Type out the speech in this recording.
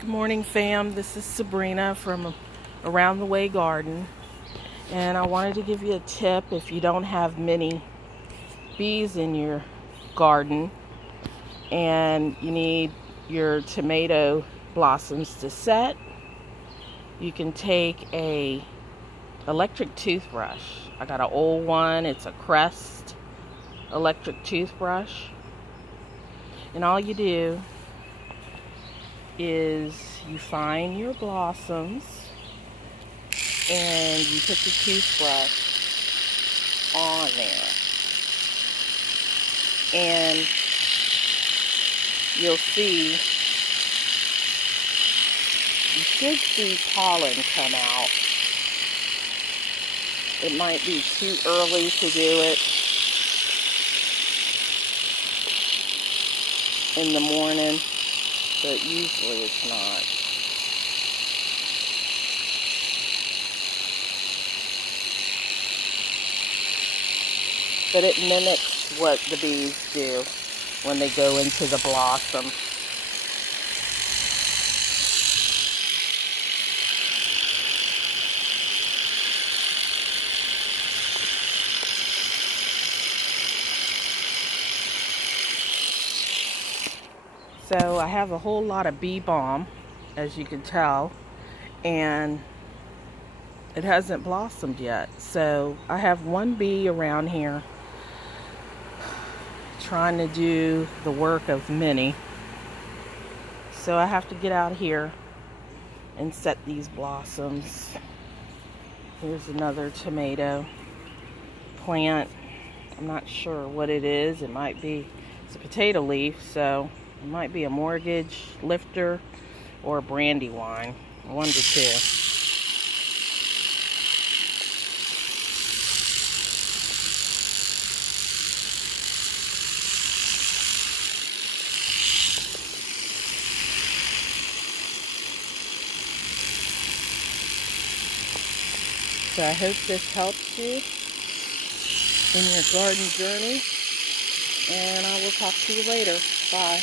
Good morning, fam. This is Sabrina from Around the Way Garden, and I wanted to give you a tip if you don't have many bees in your garden and you need your tomato blossoms to set. You can take a electric toothbrush. I got an old one. It's a Crest electric toothbrush, and all you do is you find your blossoms and you put the toothbrush on there, and you should see pollen come out. It might be too early to do it in the morning, but usually it's not. But it mimics what the bees do when they go into the blossom. So I have a whole lot of bee balm, as you can tell, and it hasn't blossomed yet. So I have one bee around here trying to do the work of many. So I have to get out here and set these blossoms. Here's another tomato plant. I'm not sure what it is. It's a potato leaf, so it might be a mortgage lifter or a brandywine. One to two. So I hope this helps you in your garden journey, and I will talk to you later. Bye.